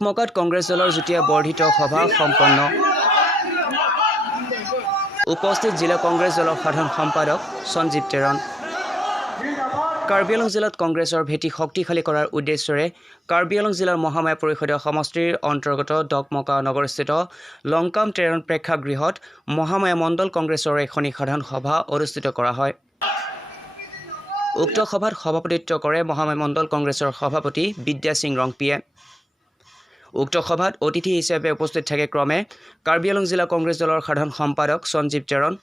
ডকমকত কংগ্ৰেছ দলৰ যুটীয়া বৰ্ধিত সভা সম্পন্ন উপস্থিত জিলা কংগ্ৰেছ দলৰ সাধাৰণ সম্পাদক সঞ্জীৱ তেৰণ কাৰ্বি আংলং জিলাত কংগ্ৰেছৰ ভেটি শক্তিশালী কৰাৰ উদ্দেশ্যৰে কাৰ্বি আংলং জিলাৰ মহামায়া পৰিষদীয় সমষ্টিৰ অন্তৰ্গত ডকমকা নগৰস্থিত লংকাম তেৰণ প্ৰেক্ষাগৃহত মহামায়া মণ্ডল কংগ্ৰেছৰ এখনি সাধাৰণ সভা অনুষ্ঠিত কৰা হয়। উক্ত সভাত সভাপতিত্ব কৰে মহামায়া মণ্ডল কংগ্ৰেছৰ সভাপতি বিদ্যা সিং ৰংপিয়ে। উক্ত সভাত অতিথি হিচাপে উপস্থিত থাকে ক্ৰমে কাৰ্বি আংলং জিলা কংগ্ৰেছ দলৰ সাধাৰণ সম্পাদক সঞ্জীৱ তেৰণ,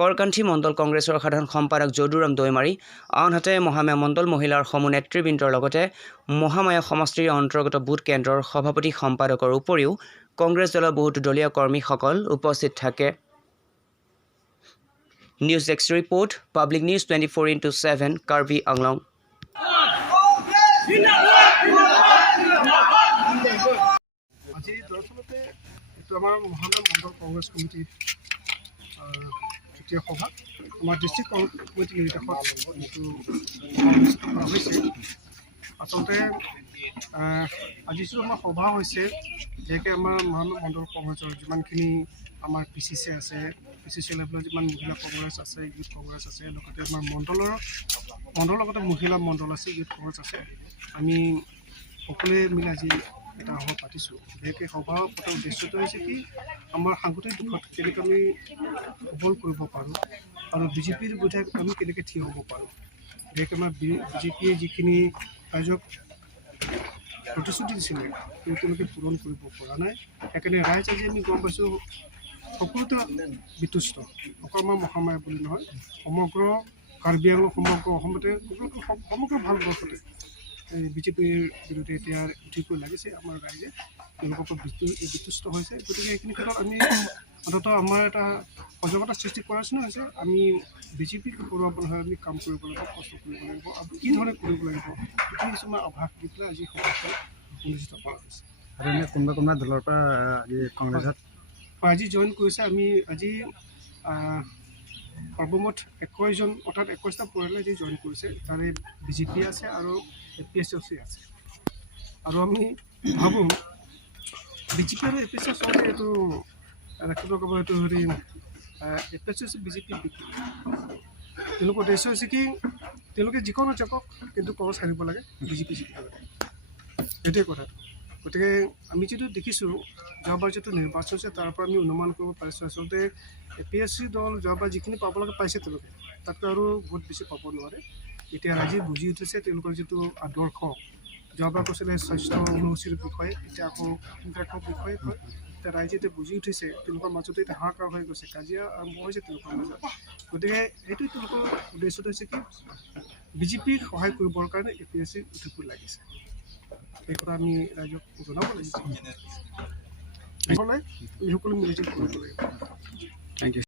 কৰকান্থী মণ্ডল কংগ্ৰেছৰ সাধাৰণ সম্পাদক যদুৰাম দৈমাৰী, আনহাতে মহামায়া মণ্ডল মহিলাৰ সমূহ নেতৃবৃন্দৰ লগতে মহামায়া সমষ্টিৰ অন্তৰ্গত বুথ কেন্দ্ৰৰ সভাপতি সম্পাদকৰ উপৰিও কংগ্ৰেছ দলৰ বহুতো দলীয় কৰ্মীসকল উপস্থিত থাকে। News desk report, public news 24/7 Karbi Anglong. আজি দৰাচলতে এইটো আমাৰ মহামায়া মণ্ডল কংগ্ৰেছ কমিটিৰ তৃতীয় সভা আমাৰ ডিষ্ট্ৰিক্ট কমিটিৰ নিৰ্দেশত এইটো অনুষ্ঠিত কৰা হৈছে। আচলতে আজি যিটো আমাৰ সভা হৈছে বিশেষকৈ আমাৰ মহামায়া মণ্ডল কংগ্ৰেছৰ যিমানখিনি আমাৰ PCC আছে, PCC লেভেলৰ যিমান মহিলা কংগ্ৰেছ আছে, ইউথ কংগ্ৰেছ আছে, লগতে আমাৰ মণ্ডলৰ লগতে মহিলা মণ্ডল আছে, ইউথ কংগ্ৰেছ আছে, আমি সকলোৱে মিলি আজি এটা সভা পাতিছোঁ। বিশেষকৈ সভা পতাৰ উদ্দেশ্যটো হৈছে কি আমাৰ সাংগঠনিক দিশত কেনেকৈ আমি সবল কৰিব পাৰোঁ আৰু BJPৰ বিৰুদ্ধে আমি কেনেকৈ থিয় হ'ব পাৰোঁ। বিশেষকৈ আমাৰ BJPয়ে যিখিনি ৰাইজক প্ৰতিশ্ৰুতি দিছিলে তেওঁলোকে পূৰণ কৰিব পৰা নাই। সেইকাৰণে ৰাইজ আজি আমি গম পাইছোঁ সকলোতে বিতুষ্ট, অকল আমাৰ মহামায়া বুলি নহয়, সমগ্ৰ কাৰ্বি আংলং সমগ্ৰ অসমতে সমগ্ৰ ভাৰতবৰ্ষতে BJPৰ বিৰুদ্ধে এতিয়া উঠিকৈ লাগিছে। আমাৰ ৰাইজে তেওঁলোকৰ বিতুষ্ট হৈছে। গতিকে এইখিনি ক্ষেত্ৰত আমি অন্ততঃ আমাৰ এটা সজাগতা সৃষ্টি কৰাৰ নিচিনা হৈছে। আমি BJPক হৰুৱাব নহয়, আমি কাম কৰিব লাগিব, কষ্ট কৰিব লাগিব আৰু কি ধৰণে কৰিব লাগিব সেইখিনি কিছুমান আভাস দি পেলাই আজি সভাখন অনুষ্ঠিত কৰা হৈছে। আৰু এনে কোনোবা দলৰ পৰা আজি কংগ্ৰেছত আজি জইন কৰিছে। আমি আজি সৰ্বমুঠ 21জন অৰ্থাৎ 21টা পৰিয়ালে আজি জইন কৰিছে। তাৰে BJP আছে আৰু APSC আছে। আৰু আমি ভাবোঁ BJP আৰু APSC এইটো ৰাখিব ক'ব, এইটো হেৰি APSC BJP তেওঁলোকৰ উদ্দেশ্য হৈছে কি তেওঁলোকে যিকোনো নাথাকক কিন্তু কংগ্ৰেছ হাৰিব লাগে, BJP জিকিব লাগে, সেইটোৱে কথাটো। গতিকে আমি যিটো দেখিছোঁ যোৱাবাৰ যিটো নিৰ্বাচন হৈছে তাৰ পৰা আমি অনুমান কৰিব পাৰিছোঁ আচলতে APSC দল যোৱাবাৰ যিখিনি পাব লাগে পাইছে তেওঁলোকে, তাতকৈ আৰু বহুত বেছি পাব নোৱাৰে। এতিয়া ৰাইজে বুজি উঠিছে তেওঁলোকৰ যিটো আদৰ্শ, যোৱাবাৰ কৈছিলে স্বাস্থ্য অনুসূচীৰ বিষয়ে, এতিয়া আকৌ ইণ্টাৰেক্টৰ বিষয়ে কয়। এতিয়া ৰাইজে এতিয়া বুজি উঠিছে, তেওঁলোকৰ মাজতে এতিয়া হাহাকাৰ হৈ গৈছে, কাজিয়া আৰম্ভ হৈছে তেওঁলোকৰ মাজত। গতিকে এইটো তেওঁলোকৰ উদ্দেশ্যটো হৈছে কি BJPক সহায় কৰিবৰ কাৰণে APSC উঠিবলৈ লাগিছে। এই কথা আমি ৰাইজক জনাব লাগিছে। সকলোৱে মিলিজুলি কৰিব লাগিব। Thank U.